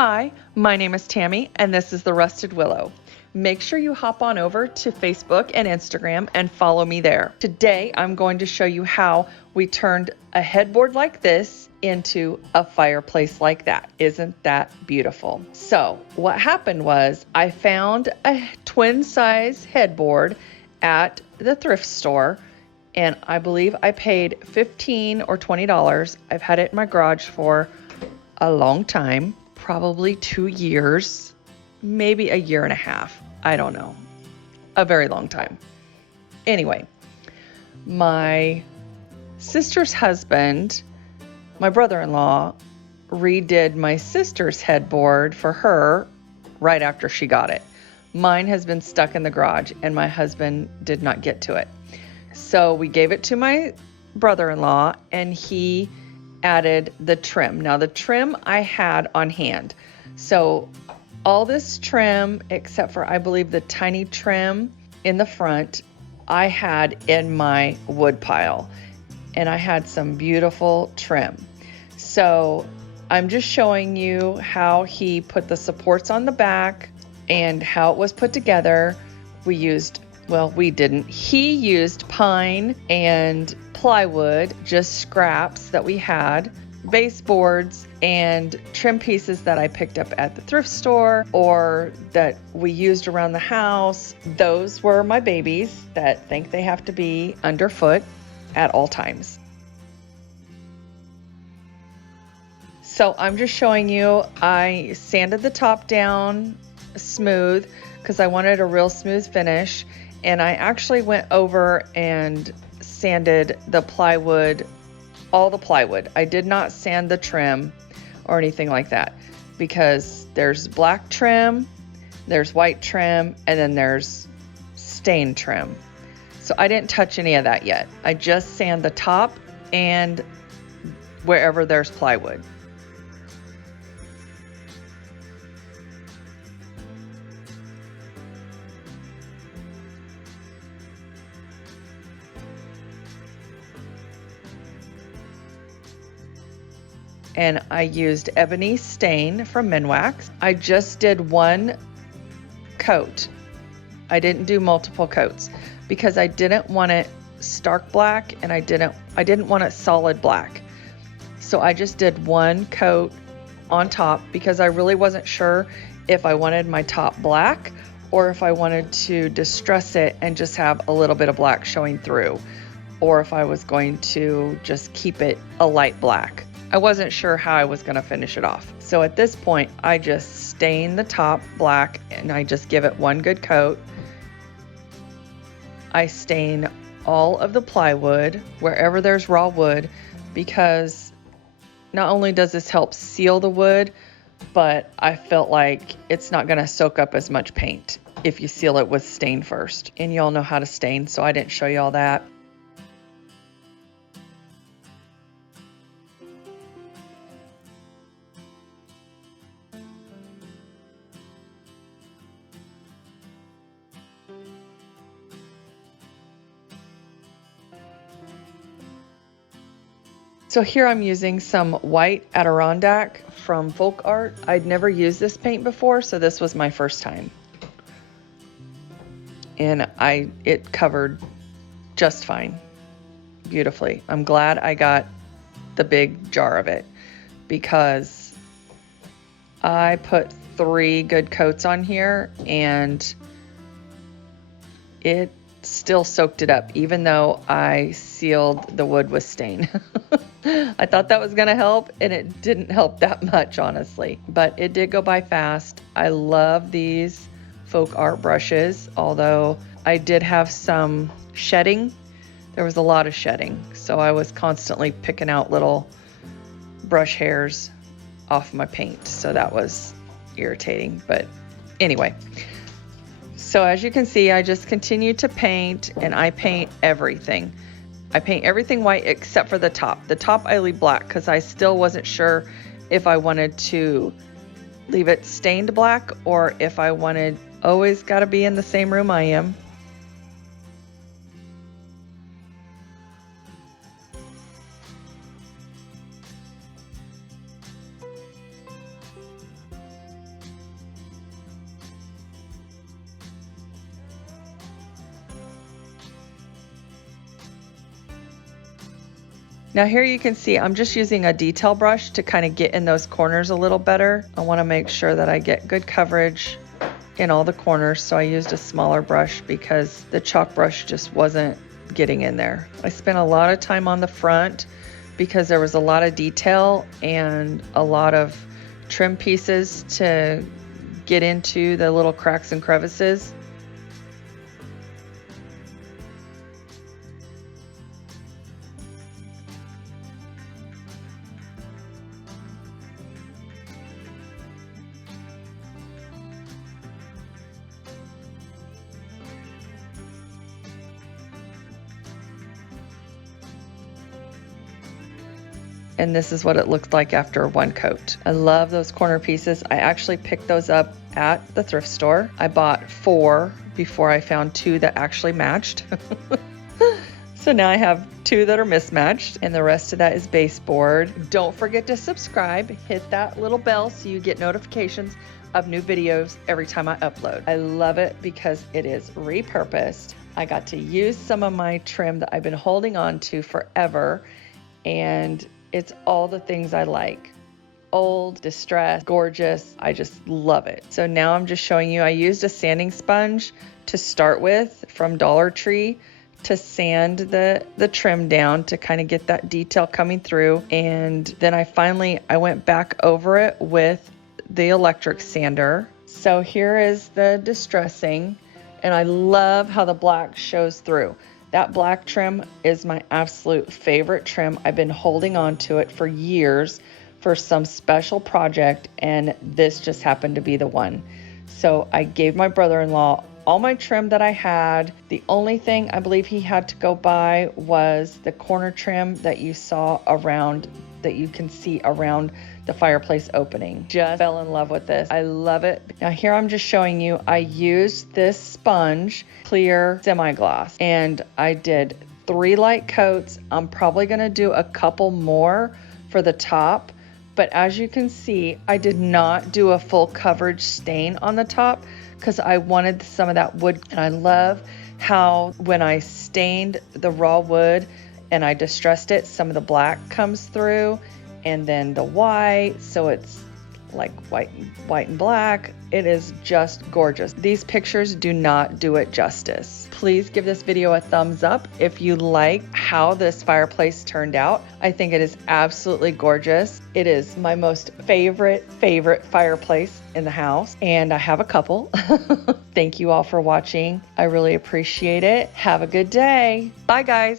Hi, my name is Tammie, and this is The Rusted Willow. Make sure you hop on over to Facebook and Instagram and follow me there. Today, I'm going to show you how we turned a headboard like this into a fireplace like that. Isn't that beautiful? So, what happened was I found a twin size headboard at the thrift store, and I believe I paid $15 or $20. I've had it in my garage for a long time. Probably 2 years, maybe a year and a half. I don't know. A very long time. Anyway, my sister's husband, my brother-in-law, redid my sister's headboard for her right after she got it. Mine has been stuck in the garage and my husband did not get to it. So we gave it to my brother-in-law and he added the trim. Now the trim I had on hand. So all this trim, except for I believe the tiny trim in the front, I had in my wood pile. And I had some beautiful trim. So I'm just showing you how he put the supports on the back and how it was put together. We didn't. He used pine and plywood, just scraps that we had, baseboards, and trim pieces that I picked up at the thrift store or that we used around the house. Those were my babies that think they have to be underfoot at all times. So I'm just showing you, I sanded the top down smooth because I wanted a real smooth finish. And I actually went over and sanded the plywood, all the plywood. I did not sand the trim or anything like that because there's black trim, there's white trim, and then there's stain trim. So I didn't touch any of that yet. I just sand the top and wherever there's plywood. And I used ebony stain from Minwax. I just did one coat. I didn't do multiple coats because I didn't want it stark black and I didn't want it solid black. So I just did one coat on top because I really wasn't sure if I wanted my top black or if I wanted to distress it and just have a little bit of black showing through, or if I was going to just keep it a light black. I wasn't sure how I was going to finish it off. So at this point, I just stain the top black and I just give it one good coat. I stain all of the plywood wherever there's raw wood because not only does this help seal the wood, but I felt like it's not going to soak up as much paint if you seal it with stain first. And y'all know how to stain, so I didn't show you all that. So here I'm using some white Adirondack from Folk Art. I'd never used this paint before, so this was my first time. And it covered just fine, beautifully. I'm glad I got the big jar of it because I put 3 good coats on here and it still soaked it up, even though I sealed the wood with stain. I thought that was going to help, and it didn't help that much, honestly. But it did go by fast. I love these Folk Art brushes, although I did have some shedding. There was a lot of shedding, so I was constantly picking out little brush hairs off my paint, so that was irritating. But anyway, so as you can see, I just continue to paint, and I paint everything. I paint everything white except for the top. The top I leave black because I still wasn't sure if I wanted to leave it stained black or if I wanted, always got to be in the same room I am. Now here you can see I'm just using a detail brush to kind of get in those corners a little better. I want to make sure that I get good coverage in all the corners, so I used a smaller brush because the chalk brush just wasn't getting in there. I spent a lot of time on the front because there was a lot of detail and a lot of trim pieces to get into the little cracks and crevices. And this is what it looked like after one coat. I love those corner pieces. I actually picked those up at the thrift store. I bought 4 before I found 2 that actually matched. So now I have 2 that are mismatched, and the rest of that is baseboard. Don't forget to subscribe. Hit that little bell so you get notifications of new videos every time I upload. I love it because it is repurposed. I got to use some of my trim that I've been holding on to forever, and it's all the things I like. Old, distressed, gorgeous. I just love it. So now I'm just showing you, I used a sanding sponge to start with from Dollar Tree to sand the trim down to kind of get that detail coming through. And then I went back over it with the electric sander. So here is the distressing, and I love how the black shows through. That black trim is my absolute favorite trim. I've been holding on to it for years for some special project, and this just happened to be the one. So I gave my brother-in-law all my trim that I had. The only thing I believe he had to go buy was the corner trim that you saw around, that you can see around the fireplace opening. Just fell in love with this. I love it. Now here I'm just showing you, I used this sponge, clear semi-gloss, and I did 3 light coats. I'm probably gonna do a couple more for the top, but as you can see, I did not do a full coverage stain on the top because I wanted some of that wood. And I love how when I stained the raw wood and I distressed it, some of the black comes through, and then the white, so it's like white and black. It is just gorgeous. These pictures do not do it justice. Please give this video a thumbs up if you like how this fireplace turned out. I think it is absolutely gorgeous. It is my most favorite fireplace in the house, and I have a couple. Thank you all for watching. I really appreciate it. Have a good day. Bye guys.